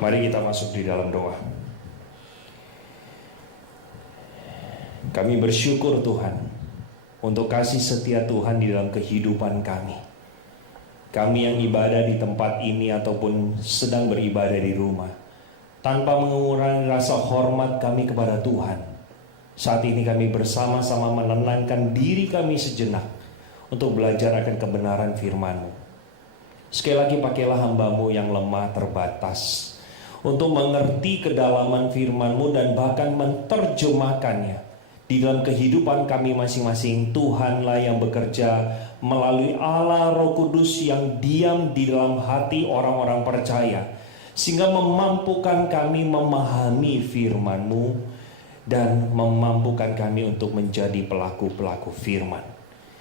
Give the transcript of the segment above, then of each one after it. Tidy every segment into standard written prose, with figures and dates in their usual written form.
Mari kita masuk di dalam doa. Kami bersyukur Tuhan untuk kasih setia Tuhan di dalam kehidupan kami. Kami yang ibadah di tempat ini ataupun sedang beribadah di rumah, tanpa mengurangi rasa hormat kami kepada Tuhan. Saat ini kami bersama-sama menenangkan diri kami sejenak untuk belajar akan kebenaran firman-Mu. Sekali lagi pakailah hamba-Mu yang lemah terbatas untuk mengerti kedalaman firman-Mu dan bahkan menerjemahkannya di dalam kehidupan kami masing-masing. Tuhanlah yang bekerja melalui Allah Roh Kudus yang diam di dalam hati orang-orang percaya, sehingga memampukan kami memahami firman-Mu dan memampukan kami untuk menjadi pelaku-pelaku firman.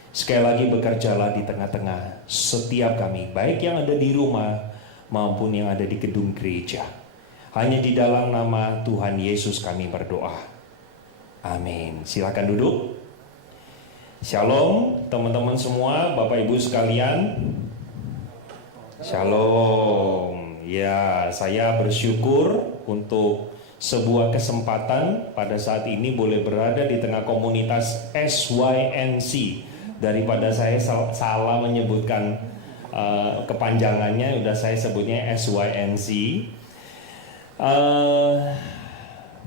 Sekali lagi bekerjalah di tengah-tengah setiap kami, baik yang ada di rumah maupun yang ada di gedung gereja. Hanya di dalam nama Tuhan Yesus kami berdoa. Amin. Silakan duduk. Shalom teman-teman semua, Bapak Ibu sekalian. Shalom. Ya, saya bersyukur untuk sebuah kesempatan pada saat ini boleh berada di tengah komunitas SYNC. Daripada saya salah menyebutkan kepanjangannya, udah saya sebutnya SYNC.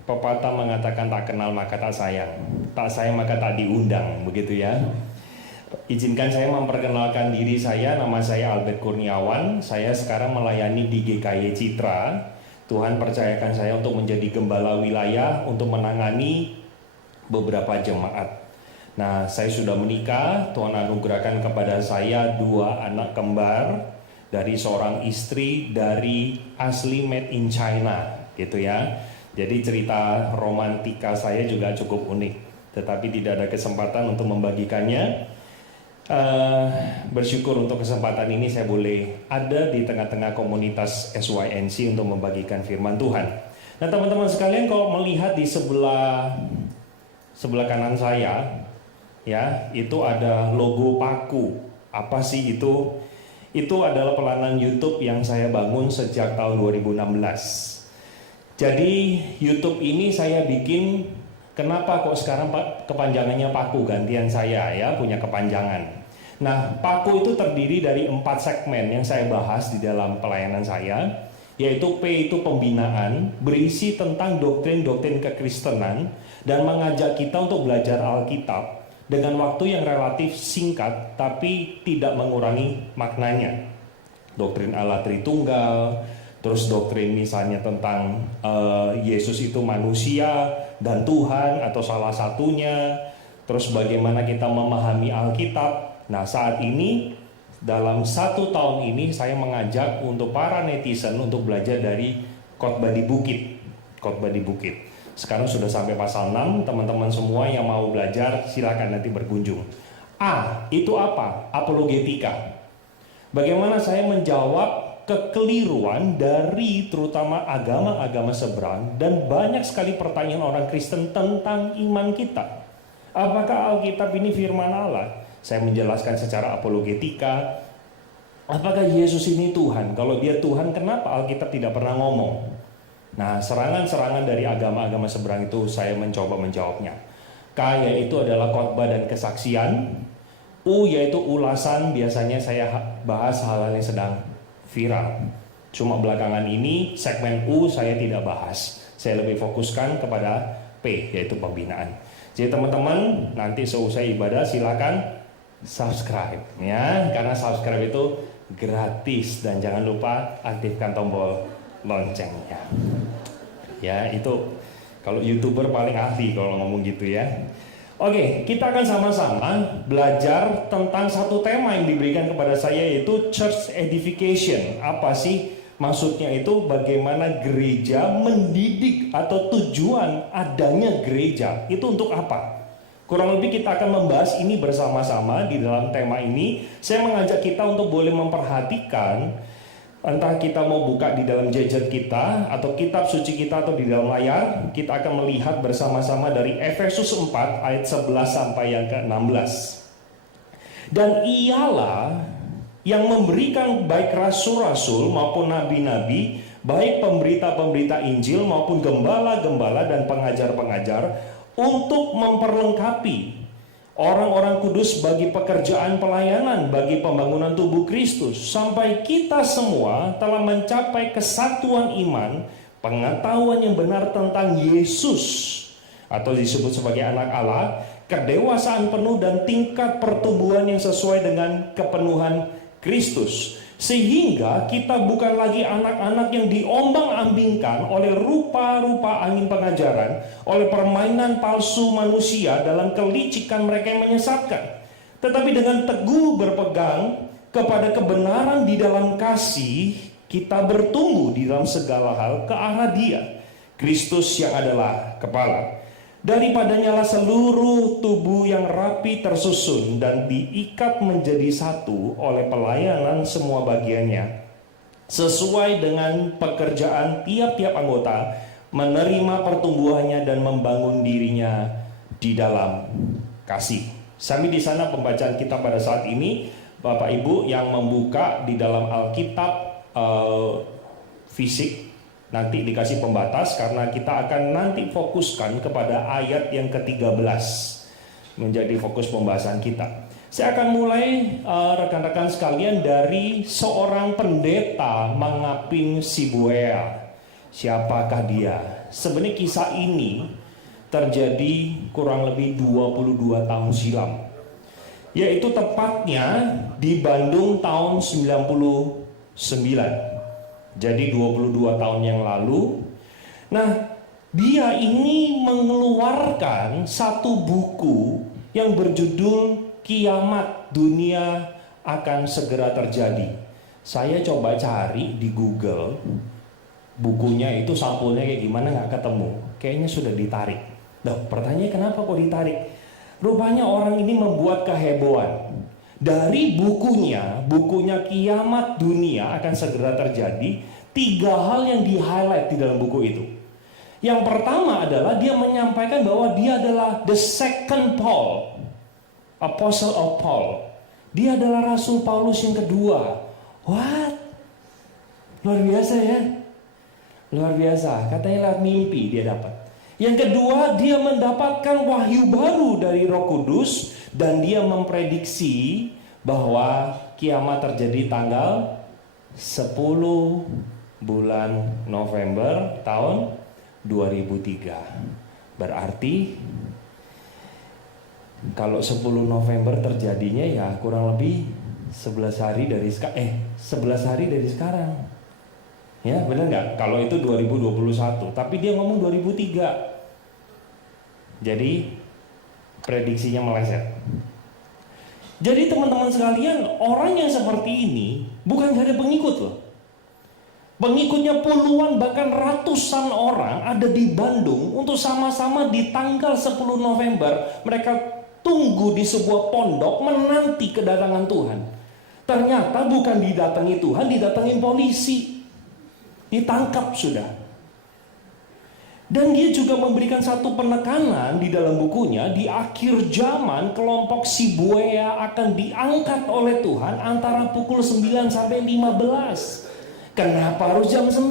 Pepatah mengatakan tak kenal maka tak sayang, tak sayang maka tak diundang, begitu ya. Izinkan saya memperkenalkan diri saya. Nama saya Albert Kurniawan. Saya sekarang melayani di GKY Citra. Tuhan percayakan saya untuk menjadi gembala wilayah untuk menangani beberapa jemaat. Nah, saya sudah menikah. Tuhan anugerahkan kepada saya 2 anak kembar dari seorang istri dari asli made in China, gitu ya. Jadi cerita romantika saya juga cukup unik, tetapi tidak ada kesempatan untuk membagikannya. Bersyukur untuk kesempatan ini saya boleh ada di tengah-tengah komunitas SYNC untuk membagikan firman Tuhan. Nah, teman-teman sekalian, kalau melihat di sebelah kanan saya, ya, itu ada logo Paku. Apa sih itu? Itu adalah pelayanan YouTube yang saya bangun sejak tahun 2016. Jadi YouTube ini saya bikin, kenapa kok sekarang kepanjangannya Paku, gantian saya ya punya kepanjangan. Nah, Paku itu terdiri dari 4 segmen yang saya bahas di dalam pelayanan saya, yaitu P itu pembinaan, berisi tentang doktrin-doktrin kekristenan dan mengajak kita untuk belajar Alkitab dengan waktu yang relatif singkat tapi tidak mengurangi maknanya. Doktrin Allah Tritunggal, terus doktrin misalnya tentang Yesus itu manusia dan Tuhan atau salah satunya, terus bagaimana kita memahami Alkitab. Nah, saat ini dalam 1 tahun ini saya mengajak untuk para netizen untuk belajar dari khotbah di bukit. Khotbah di bukit. Sekarang sudah sampai pasal 6, teman-teman semua yang mau belajar silakan nanti berkunjung. A, itu apa? Apologetika. Bagaimana saya menjawab kekeliruan dari terutama agama-agama seberang dan banyak sekali pertanyaan orang Kristen tentang iman kita. Apakah Alkitab ini firman Allah? Saya menjelaskan secara apologetika. Apakah Yesus ini Tuhan? Kalau dia Tuhan, kenapa Alkitab tidak pernah ngomong? Nah, serangan-serangan dari agama-agama seberang itu saya mencoba menjawabnya. K yaitu adalah khotbah dan kesaksian. U yaitu ulasan, biasanya saya bahas hal-hal yang sedang viral. Cuma belakangan ini segmen U saya tidak bahas. Saya lebih fokuskan kepada P yaitu pembinaan. Jadi teman-teman nanti seusai ibadah silakan subscribe ya, karena subscribe itu gratis dan jangan lupa aktifkan tombol loncengnya. Ya, itu kalau YouTuber paling ahli kalau ngomong gitu ya. Oke, kita akan sama-sama belajar tentang satu tema yang diberikan kepada saya, yaitu church edification. Apa sih maksudnya itu? Bagaimana gereja mendidik atau tujuan adanya gereja itu untuk apa? Kurang lebih kita akan membahas ini bersama-sama di dalam tema ini. Saya mengajak kita untuk boleh memperhatikan, entah kita mau buka di dalam gadget kita atau kitab suci kita atau di dalam layar, kita akan melihat bersama-sama dari Efesus 4 ayat 11 sampai yang ke-16. Dan ialah yang memberikan baik rasul-rasul maupun nabi-nabi baik pemberita-pemberita Injil maupun gembala-gembala dan pengajar-pengajar, untuk memperlengkapi orang-orang kudus bagi pekerjaan pelayanan, bagi pembangunan tubuh Kristus, sampai kita semua telah mencapai kesatuan iman, pengetahuan yang benar tentang Yesus, atau disebut sebagai anak Allah, kedewasaan penuh dan tingkat pertumbuhan yang sesuai dengan kepenuhan Kristus. Sehingga kita bukan lagi anak-anak yang diombang-ambingkan oleh rupa-rupa angin pengajaran, oleh permainan palsu manusia dalam kelicikan mereka yang menyesatkan. Tetapi dengan teguh berpegang kepada kebenaran di dalam kasih, kita bertumbuh di dalam segala hal ke arah Dia, Kristus yang adalah kepala. Daripadanya lah seluruh tubuh yang rapi tersusun dan diikat menjadi satu oleh pelayanan semua bagiannya, sesuai dengan pekerjaan tiap-tiap anggota, menerima pertumbuhannya dan membangun dirinya di dalam kasih. Sampai di sana pembacaan kita pada saat ini. Bapak Ibu yang membuka di dalam Alkitab fisik, nanti dikasih pembatas karena kita akan nanti fokuskan kepada ayat yang ke-13 menjadi fokus pembahasan kita. Saya akan mulai rekan-rekan sekalian dari seorang pendeta Mangaping Sibuea. Siapakah dia? Sebenarnya kisah ini terjadi kurang lebih 22 tahun silam, yaitu tepatnya di Bandung tahun 99. Jadi 22 tahun yang lalu. Nah, dia ini mengeluarkan satu buku yang berjudul Kiamat Dunia Akan Segera Terjadi. Saya coba cari di Google bukunya itu, sampulnya kayak gimana, nggak ketemu. Kayaknya sudah ditarik. Loh, pertanyaannya kenapa kok ditarik? Rupanya orang ini membuat kehebohan. Dari bukunya Kiamat Dunia Akan Segera Terjadi, 3 hal yang di-highlight di dalam buku itu. Yang pertama adalah dia menyampaikan bahwa dia adalah the second Paul, Apostle of Paul. Dia adalah Rasul Paulus yang kedua. What? Luar biasa ya? Luar biasa. Katanya lewat mimpi dia dapat. Yang kedua, dia mendapatkan wahyu baru dari Roh Kudus, dan dia memprediksi bahwa kiamat terjadi tanggal 10 bulan November tahun 2003. Berarti kalau 10 November terjadinya ya kurang lebih 11 hari dari sekarang. Ya, benar nggak? Kalau itu 2021, tapi dia ngomong 2003. Jadi prediksinya meleset. Jadi teman-teman sekalian, orang yang seperti ini bukan gak ada pengikut loh. Pengikutnya puluhan bahkan ratusan orang ada di Bandung untuk sama-sama di tanggal 10 November mereka tunggu di sebuah pondok menanti kedatangan Tuhan. Ternyata bukan didatangi Tuhan, didatangi polisi. Ditangkap sudah. Dan dia juga memberikan satu penekanan di dalam bukunya, di akhir zaman kelompok Sibuea akan diangkat oleh Tuhan antara pukul 9 sampai 15. Kenapa harus jam 9?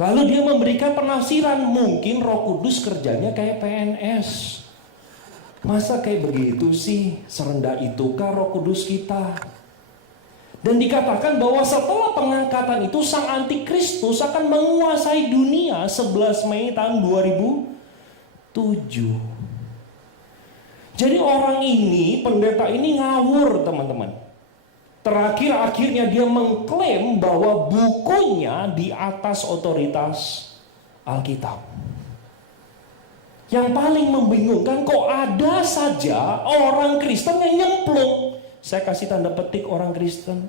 Lalu dia memberikan penafsiran, mungkin Roh Kudus kerjanya kayak PNS. Masa kayak begitu sih? Serendah itukah Roh Kudus kita? Dan dikatakan bahwa setelah pengangkatan itu sang antikristus akan menguasai dunia 11 Mei tahun 2007. Jadi orang ini, pendeta ini ngawur teman-teman. Terakhir akhirnya dia mengklaim bahwa bukunya di atas otoritas Alkitab. Yang paling membingungkan, kok ada saja orang Kristen yang nyemplung. Saya kasih tanda petik orang Kristen.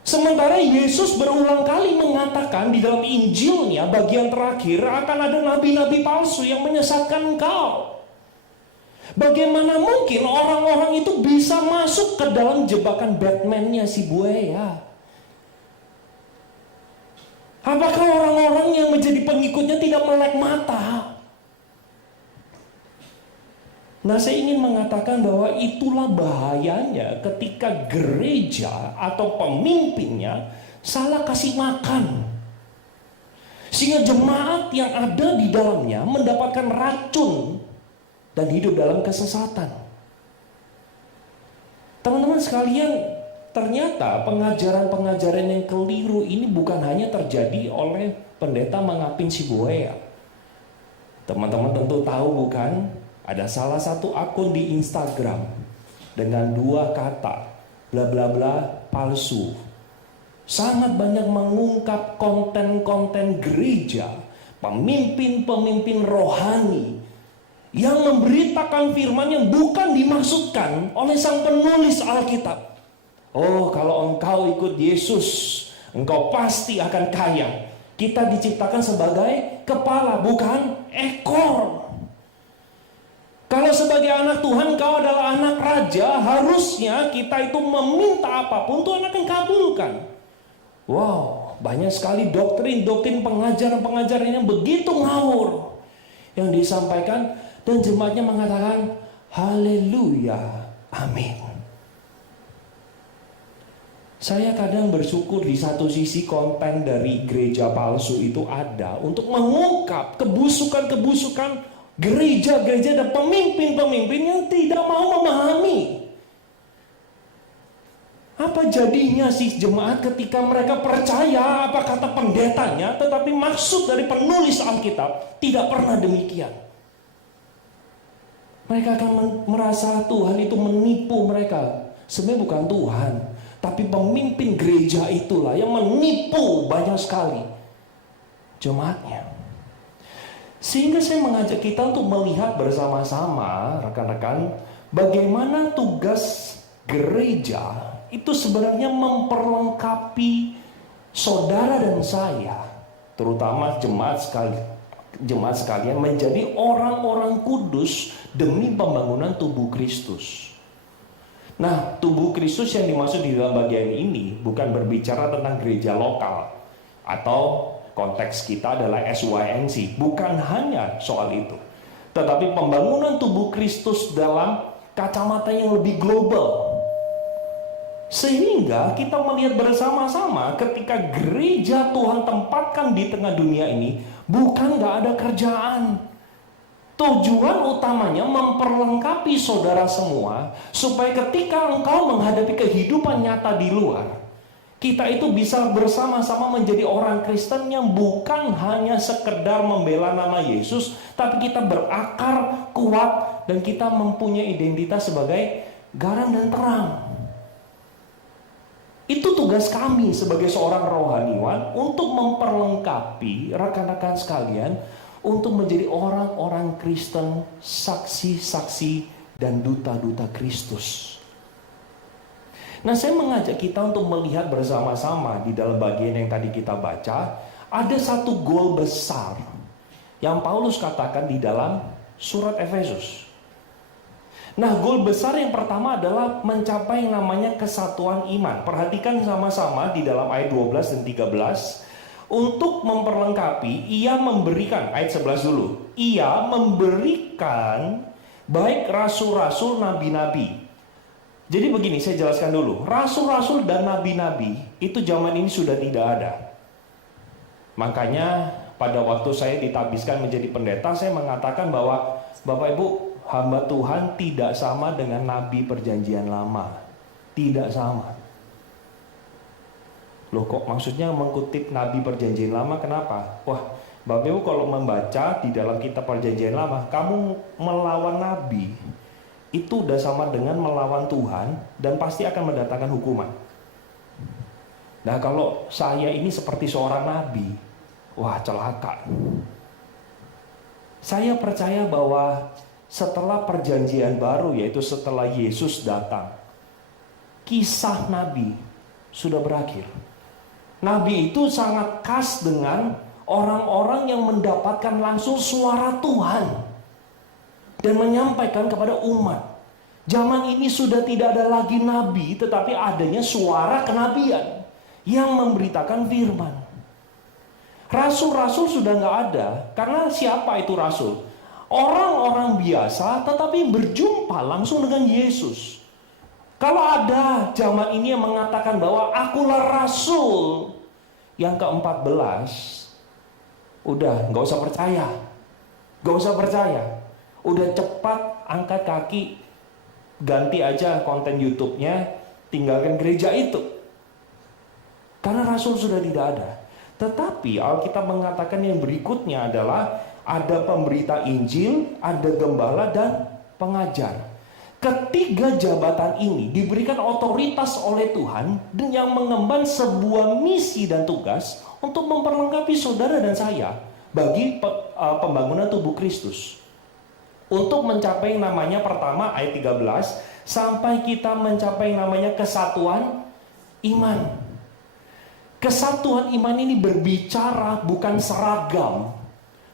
Sementara Yesus berulang kali mengatakan di dalam Injilnya bagian terakhir akan ada nabi-nabi palsu yang menyesatkan engkau. Bagaimana mungkin orang-orang itu bisa masuk ke dalam jebakan Batman-nya si buaya? Apakah orang-orang yang menjadi pengikutnya tidak melek mata? Nah, saya ingin mengatakan bahwa itulah bahayanya ketika gereja atau pemimpinnya salah kasih makan. Sehingga jemaat yang ada di dalamnya mendapatkan racun dan hidup dalam kesesatan. Teman-teman sekalian, ternyata pengajaran-pengajaran yang keliru ini bukan hanya terjadi oleh pendeta Mangapin Sibuaya. Teman-teman tentu tahu bukan? Ada salah satu akun di Instagram dengan 2 kata, bla bla bla palsu. Sangat banyak mengungkap konten-konten gereja, pemimpin-pemimpin rohani yang memberitakan firman yang bukan dimaksudkan oleh sang penulis Alkitab. Oh, kalau engkau ikut Yesus, engkau pasti akan kaya. Kita diciptakan sebagai kepala, bukan ekor. Kalau sebagai anak Tuhan, kau adalah anak raja, harusnya kita itu meminta apapun Tuhan akan kabulkan. Wow, banyak sekali doktrin-doktrin pengajaran-pengajaran yang begitu ngawur yang disampaikan, dan jemaatnya mengatakan haleluya, amin. Saya kadang bersyukur di satu sisi konten dari gereja palsu itu ada untuk mengungkap kebusukan-kebusukan gereja-gereja dan pemimpin-pemimpin yang tidak mau memahami. Apa jadinya sih jemaat ketika mereka percaya apa kata pendetanya, tetapi maksud dari penulis Alkitab tidak pernah demikian. Mereka akan merasa Tuhan itu menipu mereka. Sebenarnya bukan Tuhan, tapi pemimpin gereja itulah yang menipu banyak sekali jemaatnya. Sehingga saya mengajak kita untuk melihat bersama-sama, rekan-rekan, bagaimana tugas gereja itu sebenarnya memperlengkapi saudara dan saya, terutama jemaat sekalian menjadi orang-orang kudus demi pembangunan tubuh Kristus. Nah, tubuh Kristus yang dimaksud di dalam bagian ini bukan berbicara tentang gereja lokal atau konteks kita adalah SYNC, bukan hanya soal itu. Tetapi pembangunan tubuh Kristus dalam kacamata yang lebih global. Sehingga kita melihat bersama-sama ketika gereja Tuhan tempatkan di tengah dunia ini, bukan gak ada kerjaan. Tujuan utamanya memperlengkapi saudara semua, supaya ketika engkau menghadapi kehidupan nyata di luar, kita itu bisa bersama-sama menjadi orang Kristen yang bukan hanya sekedar membela nama Yesus, tapi kita berakar kuat dan kita mempunyai identitas sebagai garam dan terang. Itu tugas kami sebagai seorang rohaniwan untuk memperlengkapi rekan-rekan sekalian untuk menjadi orang-orang Kristen, saksi-saksi dan duta-duta Kristus. Nah, saya mengajak kita untuk melihat bersama-sama di dalam bagian yang tadi kita baca, ada satu goal besar yang Paulus katakan di dalam surat Efesus. Nah, goal besar yang pertama adalah mencapai yang namanya kesatuan iman. Perhatikan sama-sama di dalam ayat 12 dan 13. Untuk memperlengkapi, ia memberikan, ayat 11 dulu. Ia memberikan baik rasul-rasul, nabi-nabi. Jadi begini, saya jelaskan dulu. Rasul-rasul dan nabi-nabi itu zaman ini sudah tidak ada. Makanya pada waktu saya ditabiskan menjadi pendeta, saya mengatakan bahwa Bapak Ibu, hamba Tuhan tidak sama dengan nabi perjanjian lama. Tidak sama. Loh, kok maksudnya mengutip nabi perjanjian lama, kenapa? Wah, Bapak Ibu kalau membaca di dalam kitab perjanjian lama, kamu melawan nabi, itu udah sama dengan melawan Tuhan dan pasti akan mendatangkan hukuman. Nah, kalau saya ini seperti seorang nabi, wah celaka. Saya percaya bahwa setelah perjanjian baru, yaitu setelah Yesus datang, kisah nabi sudah berakhir. Nabi itu sangat khas dengan orang-orang yang mendapatkan langsung suara Tuhan dan menyampaikan kepada umat. Zaman ini sudah tidak ada lagi nabi, tetapi adanya suara kenabian yang memberitakan firman. Rasul-rasul sudah nggak ada, karena siapa itu rasul? Orang-orang biasa tetapi berjumpa langsung dengan Yesus. Kalau ada zaman ini yang mengatakan bahwa akulah rasul yang ke-14, udah gak usah percaya. Gak usah percaya. Udah cepat angkat kaki, ganti aja konten YouTube-nya, tinggalkan gereja itu. Karena rasul sudah tidak ada. Tetapi Alkitab mengatakan yang berikutnya adalah ada pemberita Injil, ada gembala dan pengajar. Ketiga jabatan ini diberikan otoritas oleh Tuhan dan yang mengemban sebuah misi dan tugas untuk memperlengkapi saudara dan saya bagi pembangunan tubuh Kristus. Untuk mencapai namanya pertama ayat 13 sampai kita mencapai namanya kesatuan iman. Kesatuan iman ini berbicara bukan seragam,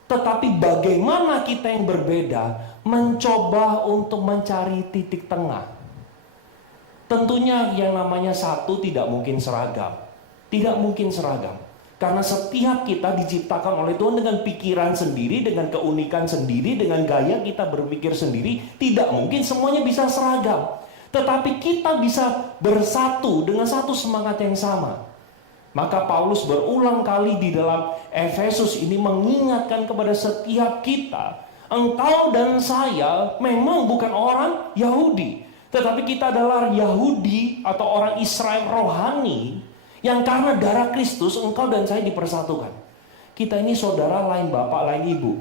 tetapi bagaimana kita yang berbeda mencoba untuk mencari titik tengah. Tentunya yang namanya satu tidak mungkin seragam. Tidak mungkin seragam. Karena setiap kita diciptakan oleh Tuhan dengan pikiran sendiri, dengan keunikan sendiri, dengan gaya kita berpikir sendiri. Tidak mungkin semuanya bisa seragam. Tetapi kita bisa bersatu dengan satu semangat yang sama. Maka Paulus berulang kali di dalam Efesus ini mengingatkan kepada setiap kita, engkau dan saya memang bukan orang Yahudi, tetapi kita adalah Yahudi atau orang Israel rohani yang karena darah Kristus engkau dan saya dipersatukan. Kita ini saudara lain bapak lain ibu,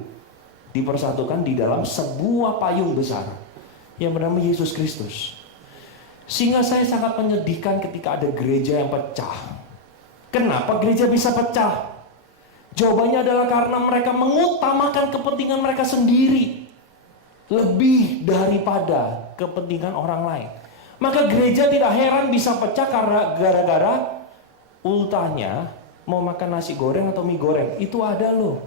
dipersatukan di dalam sebuah payung besar yang bernama Yesus Kristus. Sehingga saya sangat menyedihkan ketika ada gereja yang pecah. Kenapa gereja bisa pecah? Jawabannya adalah karena mereka mengutamakan kepentingan mereka sendiri lebih daripada kepentingan orang lain. Maka gereja tidak heran bisa pecah karena gara-gara ultahnya mau makan nasi goreng atau mie goreng. Itu ada loh.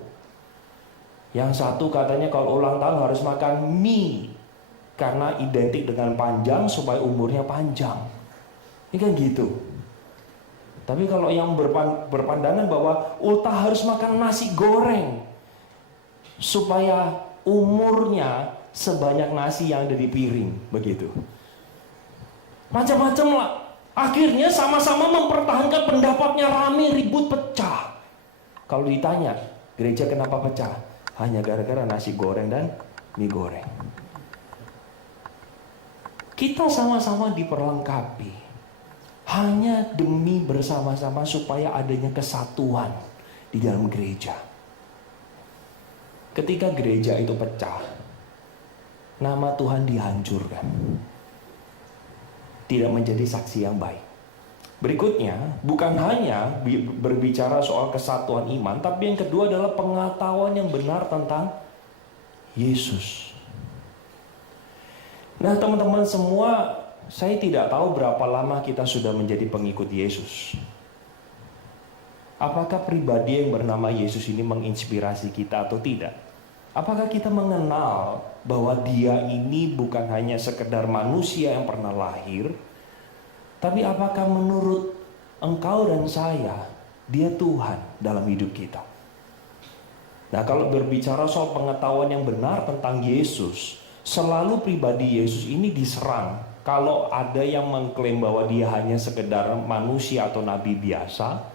Yang satu katanya kalau ulang tahun harus makan mie karena identik dengan panjang supaya umurnya panjang. Ini kan gitu. Tapi kalau yang berpandangan bahwa ultah harus makan nasi goreng supaya umurnya sebanyak nasi yang ada di piring, begitu. Macam-macam lah. Akhirnya sama-sama mempertahankan pendapatnya, rame, ribut, pecah. Kalau ditanya, gereja kenapa pecah? Hanya gara-gara nasi goreng dan mie goreng. Kita sama-sama diperlengkapi hanya demi bersama-sama supaya adanya kesatuan di dalam gereja. Ketika gereja itu pecah, nama Tuhan dihancurkan. Tidak menjadi saksi yang baik. Berikutnya, bukan hanya berbicara soal kesatuan iman, tapi yang kedua adalah pengetahuan yang benar tentang Yesus. Nah, teman-teman semua, saya tidak tahu berapa lama kita sudah menjadi pengikut Yesus. Apakah pribadi yang bernama Yesus ini menginspirasi kita atau tidak? Apakah kita mengenal bahwa dia ini bukan hanya sekedar manusia yang pernah lahir, tapi apakah menurut engkau dan saya, dia Tuhan dalam hidup kita? Nah, kalau berbicara soal pengetahuan yang benar tentang Yesus, selalu pribadi Yesus ini diserang. Kalau ada yang mengklaim bahwa dia hanya sekedar manusia atau nabi biasa,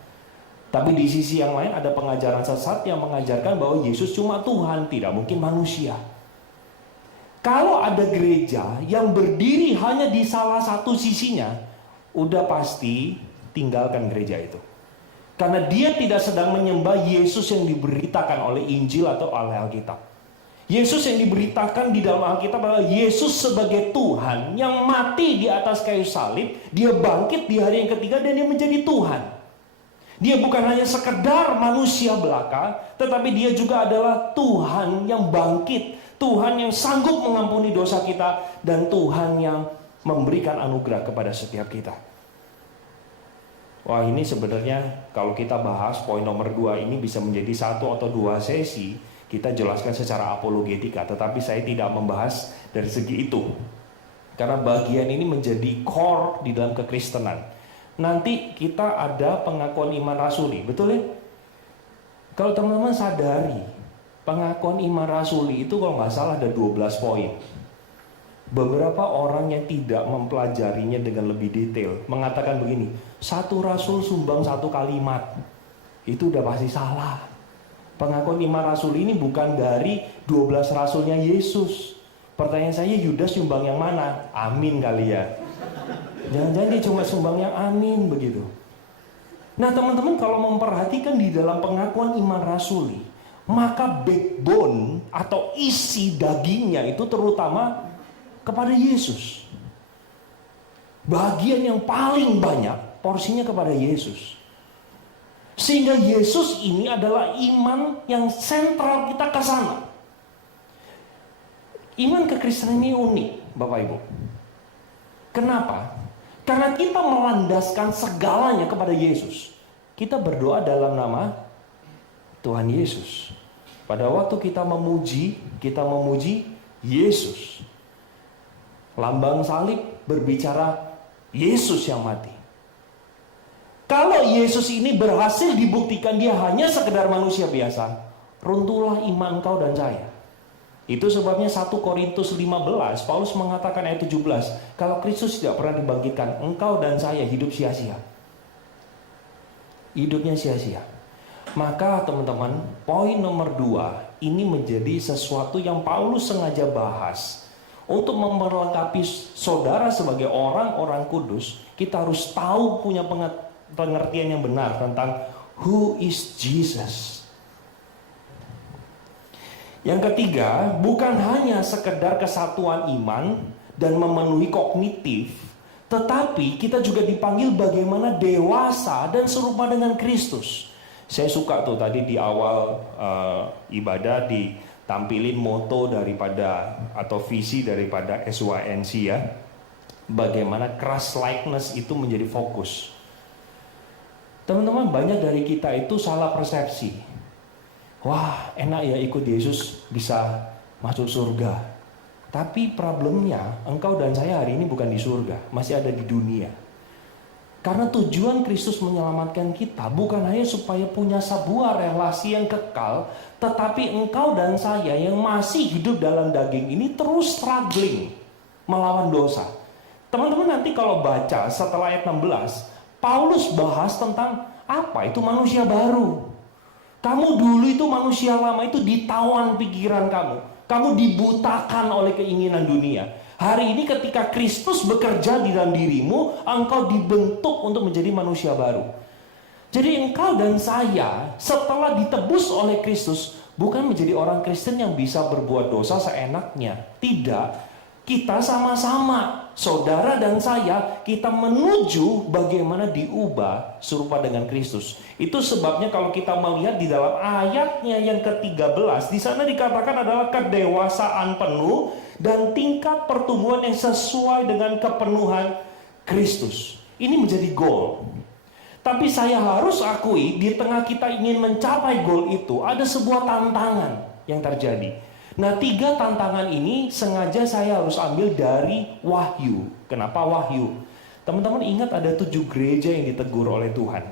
tapi di sisi yang lain ada pengajaran sesat yang mengajarkan bahwa Yesus cuma Tuhan, tidak mungkin manusia. Kalau ada gereja yang berdiri hanya di salah satu sisinya, udah pasti tinggalkan gereja itu. Karena dia tidak sedang menyembah Yesus yang diberitakan oleh Injil atau oleh Alkitab. Yesus yang diberitakan di dalam Alkitab adalah Yesus sebagai Tuhan yang mati di atas kayu salib, dia bangkit di hari yang ketiga dan dia menjadi Tuhan. Dia bukan hanya sekedar manusia belaka, tetapi dia juga adalah Tuhan yang bangkit, Tuhan yang sanggup mengampuni dosa kita, dan Tuhan yang memberikan anugerah kepada setiap kita. Wah, ini sebenarnya kalau kita bahas poin nomor 2 ini bisa menjadi 1 atau 2 sesi. Kita jelaskan secara apologetika, tetapi saya tidak membahas dari segi itu. Karena bagian ini menjadi core di dalam kekristenan. Nanti kita ada pengakuan iman rasuli, betul ya? Kalau teman-teman sadari Pengakuan iman rasuli itu kalau nggak salah ada 12 poin. Beberapa orang yang tidak mempelajarinya dengan lebih detail mengatakan begini, satu rasul sumbang satu kalimat. Itu udah pasti salah. Pengakuan iman rasuli ini bukan dari 12 rasulnya Yesus. Pertanyaan saya, Yudas sumbang yang mana? Amin kali ya. Jangan-jangan dia cuma sumbang yang amin begitu. Nah teman-teman, kalau memperhatikan di dalam pengakuan iman rasuli, maka backbone atau isi dagingnya itu terutama kepada Yesus. Bagian yang paling banyak porsinya kepada Yesus. Sehingga Yesus ini adalah iman yang sentral kita ke sana. Iman kekristenan ini unik, Bapak Ibu. Kenapa? Karena kita melandaskan segalanya kepada Yesus. Kita berdoa dalam nama Tuhan Yesus. Pada waktu kita memuji Yesus. Lambang salib berbicara Yesus yang mati. Kalau Yesus ini berhasil dibuktikan dia hanya sekedar manusia biasa, runtuhlah iman engkau dan saya. Itu sebabnya 1 Korintus 15, Paulus mengatakan ayat 17, kalau Kristus tidak pernah dibangkitkan, engkau dan saya hidup sia-sia. Hidupnya sia-sia. Maka teman-teman, poin nomor 2, ini menjadi sesuatu yang Paulus sengaja bahas. Untuk memperlengkapi saudara sebagai orang-orang kudus, kita harus tahu punya pengertian yang benar tentang who is Jesus. Yang ketiga, bukan hanya sekedar kesatuan iman dan memenuhi kognitif, tetapi kita juga dipanggil bagaimana dewasa dan serupa dengan Kristus. Saya suka tuh tadi di awal ibadah ditampilin moto daripada atau visi daripada SYNC ya. Bagaimana Christ likeness itu menjadi fokus. Teman-teman, banyak dari kita itu salah persepsi. Wah, enak ya ikut Yesus bisa masuk surga. Tapi problemnya, engkau dan saya hari ini bukan di surga, masih ada di dunia. Karena tujuan Kristus menyelamatkan kita bukan hanya supaya punya sebuah relasi yang kekal, tetapi engkau dan saya yang masih hidup dalam daging ini terus struggling melawan dosa. Teman-teman nanti kalau baca setelah ayat 16, Paulus bahas tentang apa itu manusia baru. Kamu dulu itu manusia lama itu ditawan pikiran kamu. Kamu dibutakan oleh keinginan dunia. Hari ini ketika Kristus bekerja di dalam dirimu, engkau dibentuk untuk menjadi manusia baru. Jadi engkau dan saya setelah ditebus oleh Kristus bukan menjadi orang Kristen yang bisa berbuat dosa seenaknya. Tidak. Kita sama-sama, saudara dan saya, kita menuju bagaimana diubah serupa dengan Kristus. Itu sebabnya kalau kita melihat di dalam ayatnya yang ke-13, di sana dikatakan adalah kedewasaan penuh dan tingkat pertumbuhan yang sesuai dengan kepenuhan Kristus. Ini menjadi goal. Tapi saya harus akui, di tengah kita ingin mencapai goal itu, ada sebuah tantangan yang terjadi. Nah, 3 tantangan ini sengaja saya harus ambil dari Wahyu. Kenapa Wahyu? Teman-teman ingat ada 7 gereja yang ditegur oleh Tuhan.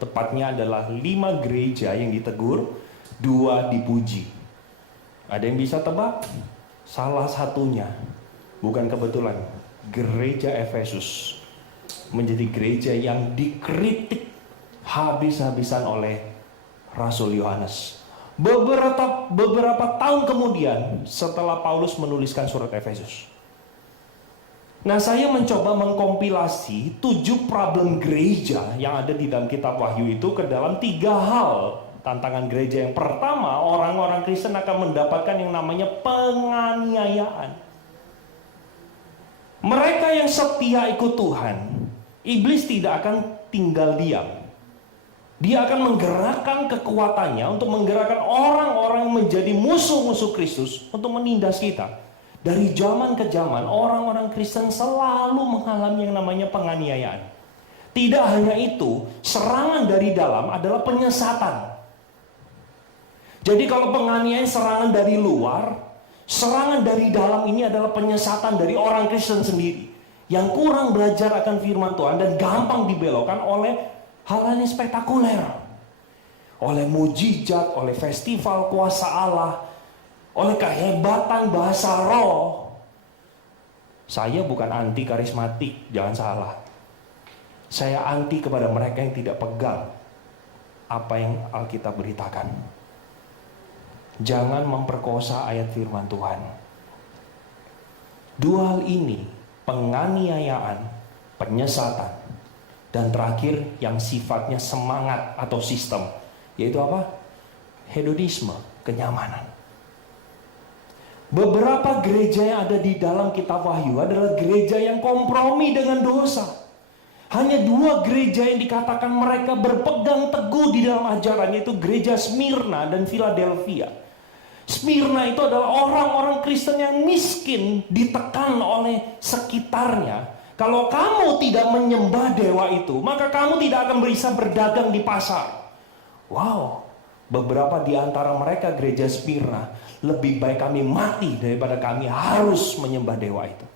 Tepatnya adalah 5 gereja yang ditegur, 2 dipuji. Ada yang bisa tebak? Salah satunya, bukan kebetulan, gereja Efesus menjadi gereja yang dikritik habis-habisan oleh Rasul Yohanes. Beberapa tahun kemudian setelah Paulus menuliskan surat Efesus. Nah, saya mencoba mengkompilasi 7 problem gereja yang ada di dalam kitab Wahyu itu ke dalam 3 hal tantangan gereja. Yang pertama, orang-orang Kristen akan mendapatkan yang namanya penganiayaan. Mereka yang setia ikut Tuhan, iblis tidak akan tinggal diam. Dia akan menggerakkan kekuatannya untuk menggerakkan orang-orang yang menjadi musuh-musuh Kristus untuk menindas kita. Dari zaman ke zaman, orang-orang Kristen selalu mengalami yang namanya penganiayaan. Tidak hanya itu, serangan dari dalam adalah penyesatan. Jadi kalau penganiayaan serangan dari luar, serangan dari dalam ini adalah penyesatan dari orang Kristen sendiri. Yang kurang belajar akan firman Tuhan dan gampang dibelokkan oleh hal-hal yang spektakuler. oleh mujizat, oleh festival kuasa Allah, oleh kehebatan bahasa roh. Saya bukan anti karismatik, jangan salah. Saya anti kepada mereka yang tidak pegang apa yang Alkitab beritakan. Jangan memperkosa ayat firman Tuhan. Dua hal ini, penganiayaan, penyesatan, dan terakhir yang sifatnya semangat atau sistem, yaitu apa? Hedonisme, kenyamanan. Beberapa gereja yang ada di dalam kitab Wahyu adalah gereja yang kompromi dengan dosa. Hanya dua gereja yang dikatakan mereka berpegang teguh di dalam ajaran, yaitu gereja Smyrna dan Philadelphia. Smyrna itu adalah orang-orang Kristen yang miskin, ditekan oleh sekitarnya. Kalau kamu tidak menyembah dewa itu, maka kamu tidak akan bisa berdagang di pasar. Wow, beberapa di antara mereka gereja Smyrna, lebih baik kami mati daripada kami harus menyembah dewa itu.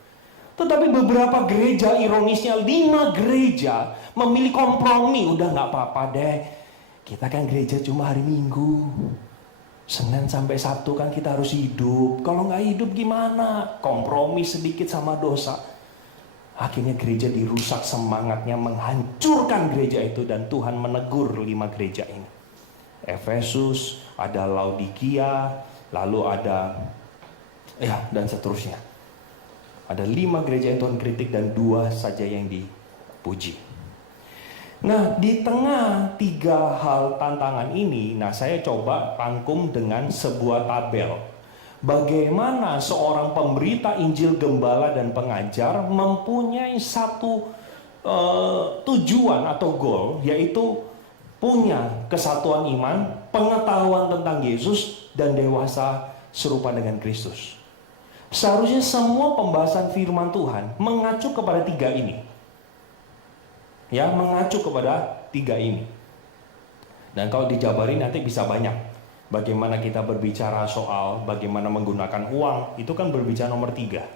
Tetapi beberapa gereja, ironisnya 5 gereja memilih kompromi. Udah gak apa-apa deh, kita kan gereja cuma hari Minggu, Senin sampai Sabtu kan kita harus hidup. Kalau nggak hidup gimana? Kompromi sedikit sama dosa. Akhirnya gereja dirusak semangatnya, menghancurkan gereja itu. Dan Tuhan menegur 5 gereja ini. Efesus, ada Laodikia, lalu ada dan seterusnya. Ada 5 gereja yang Tuhan kritik dan 2 saja yang dipuji. Nah, di tengah 3 hal tantangan ini, saya coba rangkum dengan sebuah tabel. Bagaimana seorang pemberita Injil, gembala, dan pengajar mempunyai satu tujuan atau goal, yaitu punya kesatuan iman, pengetahuan tentang Yesus, dan dewasa serupa dengan Kristus. Seharusnya semua pembahasan firman Tuhan mengacu kepada 3 ini. Mengacu kepada 3 ini. Dan kalau dijabarin nanti bisa banyak. Bagaimana kita berbicara soal bagaimana menggunakan uang, itu kan berbicara nomor 3.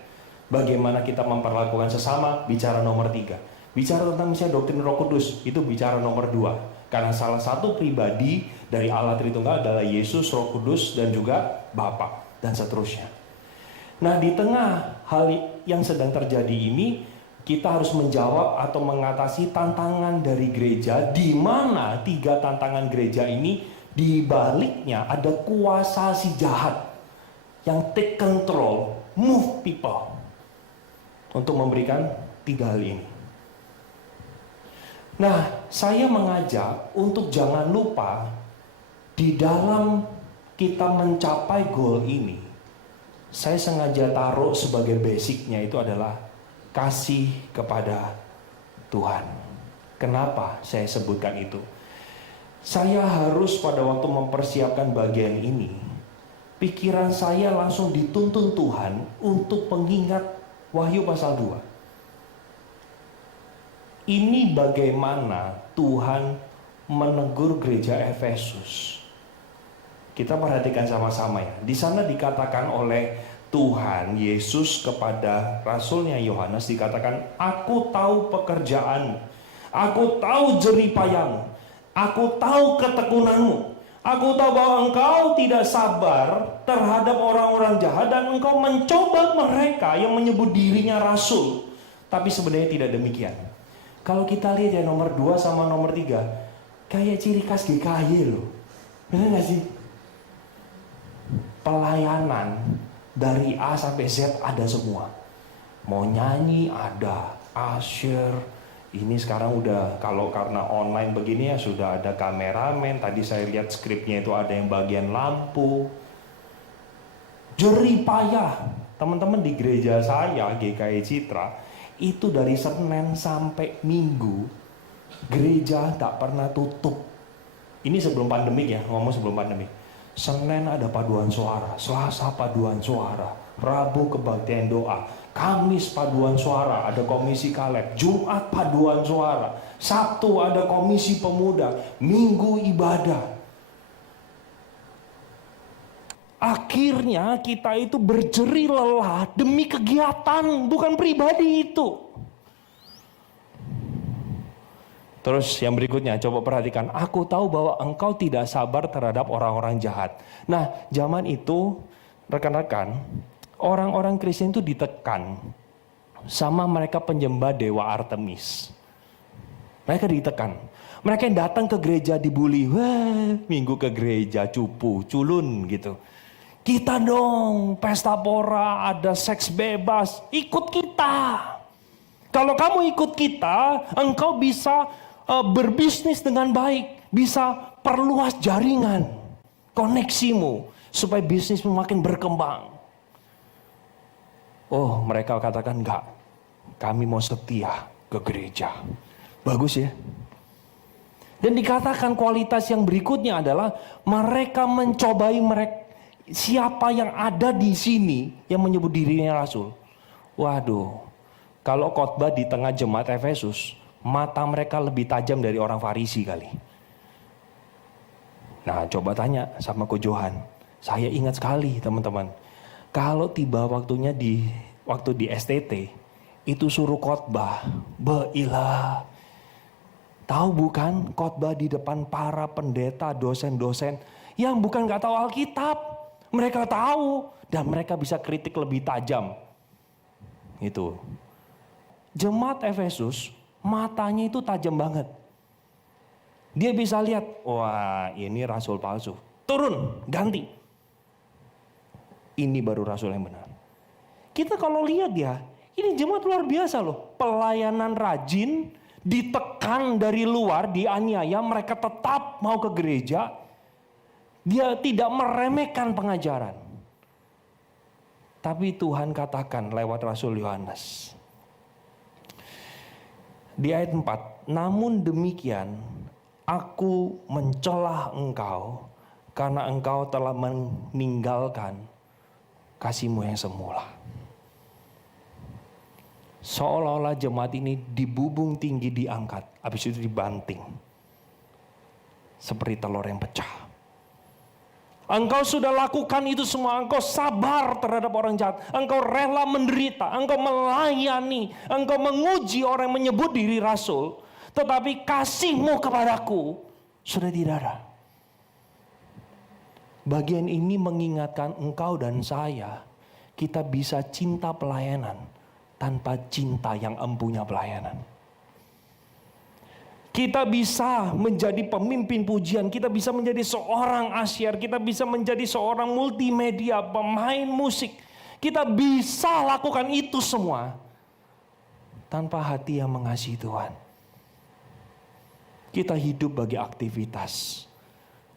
Bagaimana kita memperlakukan sesama, bicara nomor 3. Bicara tentang misalnya doktrin Roh Kudus, itu bicara nomor 2. Karena salah satu pribadi dari Allah Tritunggal adalah Yesus, Roh Kudus, dan juga Bapa, dan seterusnya. Nah, di tengah hal yang sedang terjadi ini, kita harus menjawab atau mengatasi tantangan dari gereja, di mana 3 tantangan gereja ini di baliknya ada kuasa si jahat yang take control, move people untuk memberikan 3 hal ini. Nah, saya mengajak untuk jangan lupa di dalam kita mencapai goal ini, saya sengaja taruh sebagai basicnya itu adalah kasih kepada Tuhan. Kenapa saya sebutkan itu? Saya harus pada waktu mempersiapkan bagian ini, pikiran saya langsung dituntun Tuhan untuk mengingat Wahyu pasal 2. Ini bagaimana Tuhan menegur gereja Efesus. Kita perhatikan sama-sama ya. Di sana dikatakan oleh Tuhan Yesus kepada rasulnya Yohanes, dikatakan, aku tahu pekerjaanmu, aku tahu jerih payahmu, aku tahu ketekunanmu, aku tahu bahwa engkau tidak sabar terhadap orang-orang jahat, dan engkau mencoba mereka yang menyebut dirinya rasul, tapi sebenarnya tidak demikian. Kalau kita lihat ya nomor 2 sama nomor 3, kayak ciri khas GKY loh. Benar gak sih? Pelayanan dari A sampai Z ada semua. Mau nyanyi ada, usher. Ini sekarang udah, kalau karena online begini ya sudah ada kameramen. Tadi saya lihat skripnya itu ada yang bagian lampu. Jerih payah. Teman-teman di gereja saya, GKI Citra, itu dari Senin sampai Minggu gereja tak pernah tutup. Ini sebelum pandemik ya, ngomong sebelum pandemik. Senin ada paduan suara, Selasa paduan suara, Rabu kebaktian doa, Kamis paduan suara, ada komisi Kaleb, Jumat paduan suara, Sabtu ada komisi pemuda, Minggu ibadah. Akhirnya kita itu berjerih lelah demi kegiatan, bukan pribadi itu. Terus yang berikutnya, coba perhatikan. Aku tahu bahwa engkau tidak sabar terhadap orang-orang jahat. Nah, zaman itu, rekan-rekan, orang-orang Kristen itu ditekan sama mereka penyembah dewa Artemis. Mereka ditekan. Mereka yang datang ke gereja dibully. Wah, minggu ke gereja, cupu, culun gitu. Kita dong, pesta pora, ada seks bebas, ikut kita. Kalau kamu ikut kita, engkau bisa berbisnis dengan baik, bisa perluas jaringan, koneksimu, supaya bisnismu makin berkembang. Oh, mereka katakan enggak, kami mau setia ke gereja. Bagus ya. Dan dikatakan kualitas yang berikutnya adalah mereka mencobai siapa yang ada di sini yang menyebut dirinya rasul. Waduh, kalau khotbah di tengah jemaat Efesus, mata mereka lebih tajam dari orang Farisi kali. Nah, coba tanya sama Ko Johan. Saya ingat sekali teman-teman. Kalau tiba waktunya waktu di STT, itu suruh khotbah. Beilah. Tahu bukan khotbah di depan para pendeta, dosen-dosen yang bukan gak tahu Alkitab. Mereka tahu dan mereka bisa kritik lebih tajam. Itu. Jemaat Efesus matanya itu tajam banget. Dia bisa lihat, wah ini rasul palsu. Turun, ganti. Ini baru rasul yang benar. Kita kalau lihat ya, ini jemaat luar biasa loh. Pelayanan rajin, ditekan dari luar, dianiaya, mereka tetap mau ke gereja. Dia tidak meremehkan pengajaran. Tapi Tuhan katakan lewat Rasul Yohanes. Di ayat 4, namun demikian aku mencelah engkau karena engkau telah meninggalkan kasihmu yang semula. Seolah-olah jemaat ini dibubung tinggi diangkat, habis itu dibanting. Seperti telur yang pecah. Engkau sudah lakukan itu semua, engkau sabar terhadap orang jahat, engkau rela menderita, engkau melayani, engkau menguji orang yang menyebut diri rasul, tetapi kasihmu kepadaku sudah tidak ada. Bagian ini mengingatkan engkau dan saya, kita bisa cinta pelayanan tanpa cinta yang empunya pelayanan. Kita bisa menjadi pemimpin pujian, kita bisa menjadi seorang asyir, kita bisa menjadi seorang multimedia, pemain musik. Kita bisa lakukan itu semua tanpa hati yang mengasihi Tuhan. Kita hidup bagi aktivitas.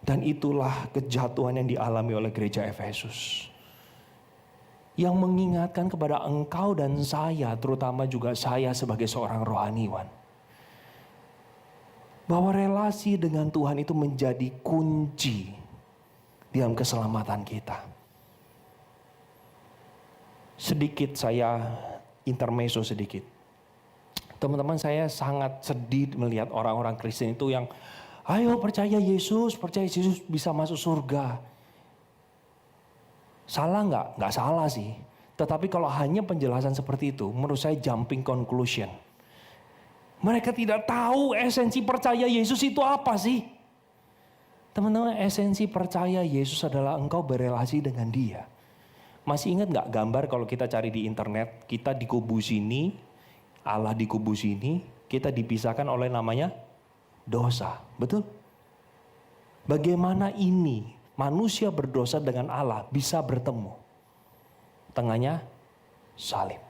Dan itulah kejatuhan yang dialami oleh gereja Efesus. Yang mengingatkan kepada engkau dan saya, terutama juga saya sebagai seorang rohaniwan, bahwa relasi dengan Tuhan itu menjadi kunci dalam keselamatan kita. Sedikit saya intermezzo sedikit. Teman-teman, saya sangat sedih melihat orang-orang Kristen itu yang ayo percaya Yesus bisa masuk surga. Salah nggak? Nggak salah sih. Tetapi kalau hanya penjelasan seperti itu, menurut saya jumping conclusion. Mereka tidak tahu esensi percaya Yesus itu apa sih. Teman-teman, esensi percaya Yesus adalah engkau berelasi dengan Dia. Masih ingat nggak gambar kalau kita cari di internet, kita di kubu sini, Allah di kubu sini, kita dipisahkan oleh namanya dosa, betul? Bagaimana ini manusia berdosa dengan Allah bisa bertemu? Tengahnya salib.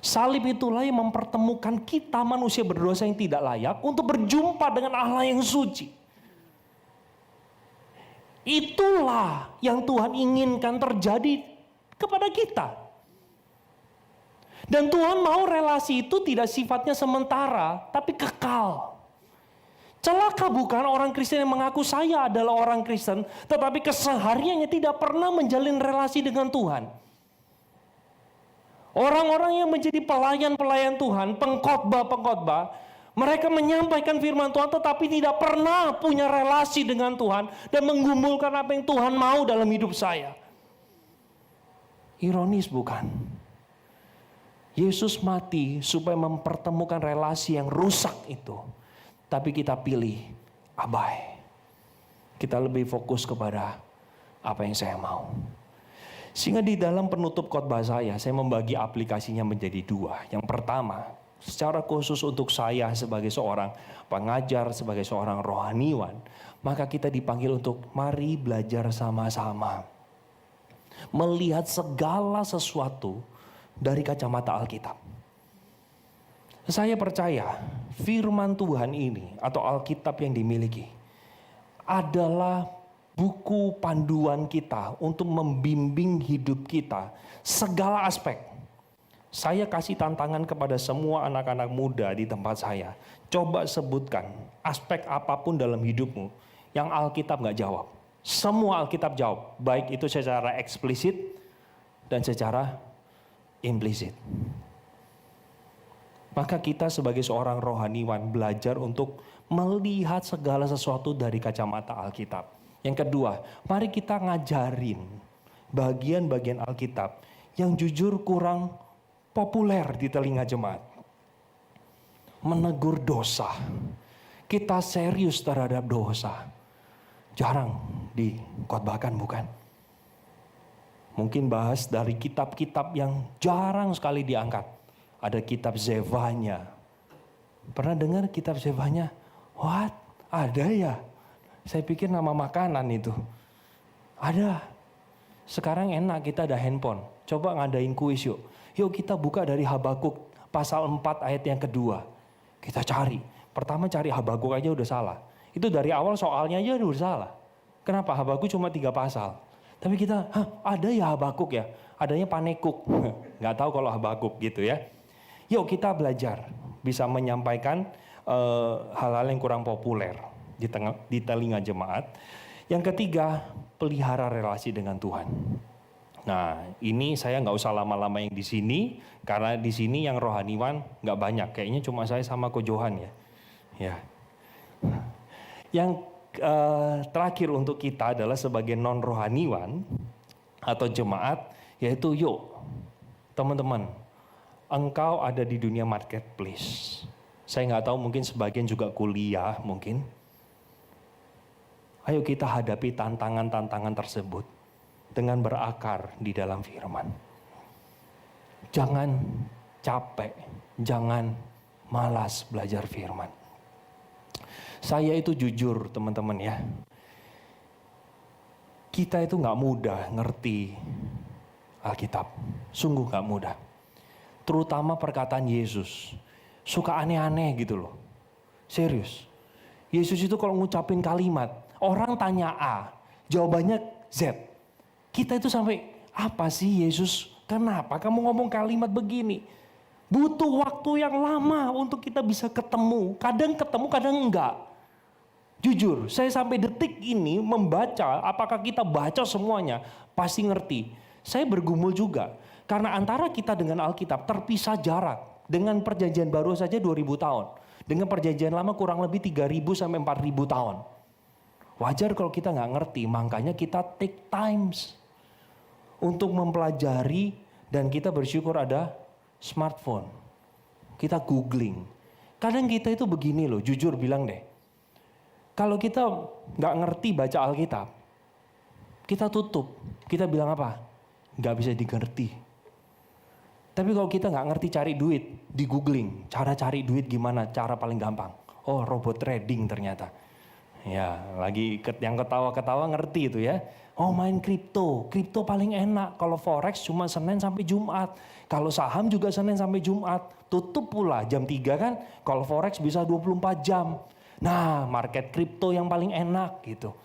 Salib itulah yang mempertemukan kita manusia berdosa yang tidak layak untuk berjumpa dengan Allah yang suci. Itulah yang Tuhan inginkan terjadi kepada kita. Dan Tuhan mau relasi itu tidak sifatnya sementara, tapi kekal. Celaka bukan orang Kristen yang mengaku saya adalah orang Kristen, tetapi kesehariannya tidak pernah menjalin relasi dengan Tuhan. Orang-orang yang menjadi pelayan-pelayan Tuhan, pengkhotbah-pengkhotbah, mereka menyampaikan firman Tuhan tetapi tidak pernah punya relasi dengan Tuhan dan menggumulkan apa yang Tuhan mau dalam hidup saya. Ironis bukan? Yesus mati supaya mempertemukan relasi yang rusak itu. Tapi kita pilih abai. Kita lebih fokus kepada apa yang saya mau. Sehingga di dalam penutup khotbah saya membagi aplikasinya menjadi dua. Yang pertama, secara khusus untuk saya sebagai seorang pengajar, sebagai seorang rohaniwan, maka kita dipanggil untuk mari belajar sama-sama. Melihat segala sesuatu dari kacamata Alkitab. Saya percaya firman Tuhan ini atau Alkitab yang dimiliki adalah buku panduan kita untuk membimbing hidup kita segala aspek. Saya kasih tantangan kepada semua anak-anak muda di tempat saya. Coba sebutkan aspek apapun dalam hidupmu yang Alkitab nggak jawab. Semua Alkitab jawab, baik itu secara eksplisit dan secara implisit. Maka kita sebagai seorang rohaniwan belajar untuk melihat segala sesuatu dari kacamata Alkitab. Yang kedua, mari kita ngajarin bagian-bagian Alkitab yang jujur kurang populer di telinga jemaat. Menegur dosa. Kita serius terhadap dosa. Jarang dikhotbahkan, bukan? Mungkin bahas dari kitab-kitab yang jarang sekali diangkat. Ada kitab Zefanya. Pernah dengar kitab Zefanya? What? Ada ya? Saya pikir nama makanan itu. Ada. Sekarang enak, kita ada handphone. Coba ngadain kuis yuk. Yuk kita buka dari Habakuk pasal 4 ayat yang kedua. Kita cari. Pertama cari Habakuk aja udah salah. Itu dari awal soalnya aja udah salah. Kenapa? Habakuk cuma 3 pasal. Tapi kita, ada ya Habakuk ya? Adanya Panekuk. Nggak tahu kalau Habakuk gitu ya. Yuk kita belajar. Bisa menyampaikan hal-hal yang kurang populer di telinga jemaat. Yang ketiga, pelihara relasi dengan Tuhan. Nah, ini saya nggak usah lama-lama yang di sini, karena di sini yang rohaniwan nggak banyak. Kayaknya cuma saya sama Ko Johan ya. Ya. Yang terakhir untuk kita adalah sebagai non rohaniwan atau jemaat, yaitu yuk, teman-teman, engkau ada di dunia marketplace. Saya nggak tahu, mungkin sebagian juga kuliah mungkin. Ayo kita hadapi tantangan-tantangan tersebut dengan berakar di dalam firman. Jangan capek, jangan malas belajar firman. Saya itu jujur teman-teman ya. Kita itu nggak mudah ngerti Alkitab. Sungguh nggak mudah. Terutama perkataan Yesus. Suka aneh-aneh gitu loh. Serius. Yesus itu kalau ngucapin kalimat, orang tanya A, jawabannya Z. Kita itu sampai, apa sih Yesus? Kenapa kamu ngomong kalimat begini? Butuh waktu yang lama untuk kita bisa ketemu. Kadang ketemu, kadang enggak. Jujur, saya sampai detik ini membaca, apakah kita baca semuanya, pasti ngerti. Saya bergumul juga. Karena antara kita dengan Alkitab terpisah jarak. Dengan perjanjian baru saja 2000 tahun. Dengan perjanjian lama kurang lebih 3000 sampai 4000 tahun. Wajar kalau kita nggak ngerti, makanya kita take times untuk mempelajari, dan kita bersyukur ada smartphone. Kita googling. Kadang kita itu begini loh, jujur bilang deh. Kalau kita nggak ngerti baca Alkitab, kita tutup. Kita bilang apa? Nggak bisa dimengerti. Tapi kalau kita nggak ngerti cari duit, di googling, cara cari duit gimana, cara paling gampang. Oh, robot trading ternyata. Ya, lagi yang ketawa-ketawa ngerti itu ya. Oh, main kripto paling enak. Kalau forex cuma Senin sampai Jumat. Kalau saham juga Senin sampai Jumat. Tutup pula jam 3 kan. Kalau forex bisa 24 jam. Nah, market kripto yang paling enak gitu.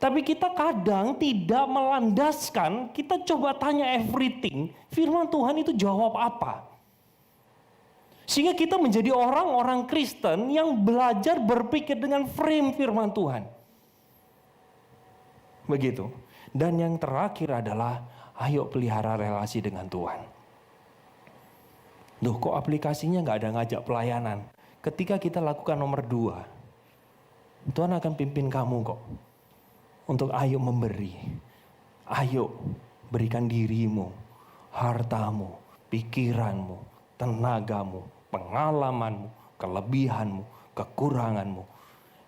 Tapi kita kadang tidak melandaskan, kita coba tanya everything, firman Tuhan itu jawab apa? Sehingga kita menjadi orang-orang Kristen yang belajar berpikir dengan frame firman Tuhan. Begitu. Dan yang terakhir adalah, ayo pelihara relasi dengan Tuhan. Loh, kok aplikasinya nggak ada ngajak pelayanan? Ketika kita lakukan nomor 2, Tuhan akan pimpin kamu kok. Untuk ayo memberi, ayo berikan dirimu, hartamu, pikiranmu, tenagamu, pengalamanmu, kelebihanmu, kekuranganmu,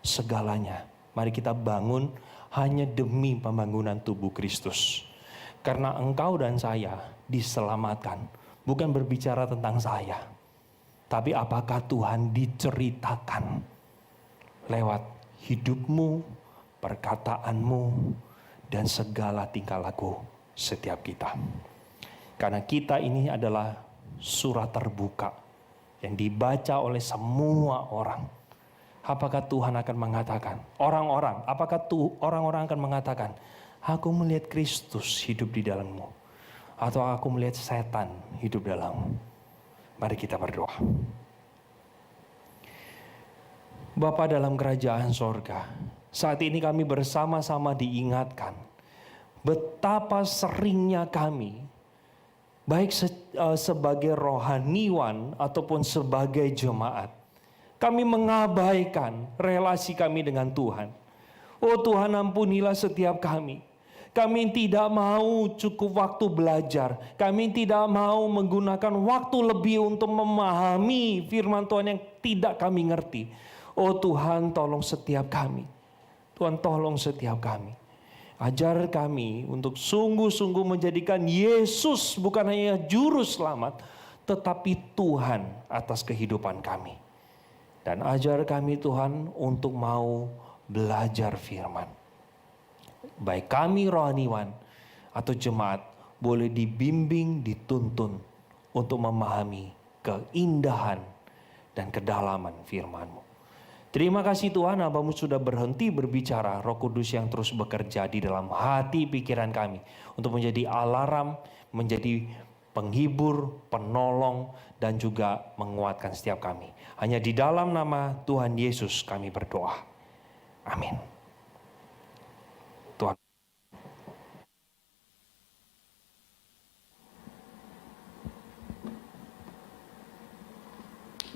segalanya. Mari kita bangun hanya demi pembangunan tubuh Kristus. Karena engkau dan saya diselamatkan, bukan berbicara tentang saya, tapi apakah Tuhan diceritakan lewat hidupmu, perkataanmu, dan segala tingkah laku setiap kita. Karena kita ini adalah surat terbuka yang dibaca oleh semua orang. Apakah Tuhan akan mengatakan, orang-orang akan mengatakan, aku melihat Kristus hidup di dalammu, atau aku melihat setan hidup dalammu? Mari kita berdoa. Bapa dalam kerajaan sorga, saat ini kami bersama-sama diingatkan betapa seringnya kami, baik sebagai rohaniwan ataupun sebagai jemaat, kami mengabaikan relasi kami dengan Tuhan. Oh Tuhan, ampunilah setiap kami. Kami tidak mau cukup waktu belajar. Kami tidak mau menggunakan waktu lebih untuk memahami firman Tuhan yang tidak kami ngerti. Oh Tuhan, tolong setiap kami. Tuhan, tolong setiap kami. Ajar kami untuk sungguh-sungguh menjadikan Yesus bukan hanya juru selamat, tetapi Tuhan atas kehidupan kami. Dan ajar kami Tuhan untuk mau belajar firman. Baik kami rohaniwan atau jemaat boleh dibimbing, dituntun untuk memahami keindahan dan kedalaman firman-Mu. Terima kasih Tuhan, Hamba-Mu sudah berhenti berbicara. Roh Kudus yang terus bekerja di dalam hati pikiran kami untuk menjadi alarm, menjadi penghibur, penolong, dan juga menguatkan setiap kami. Hanya di dalam nama Tuhan Yesus kami berdoa. Amin.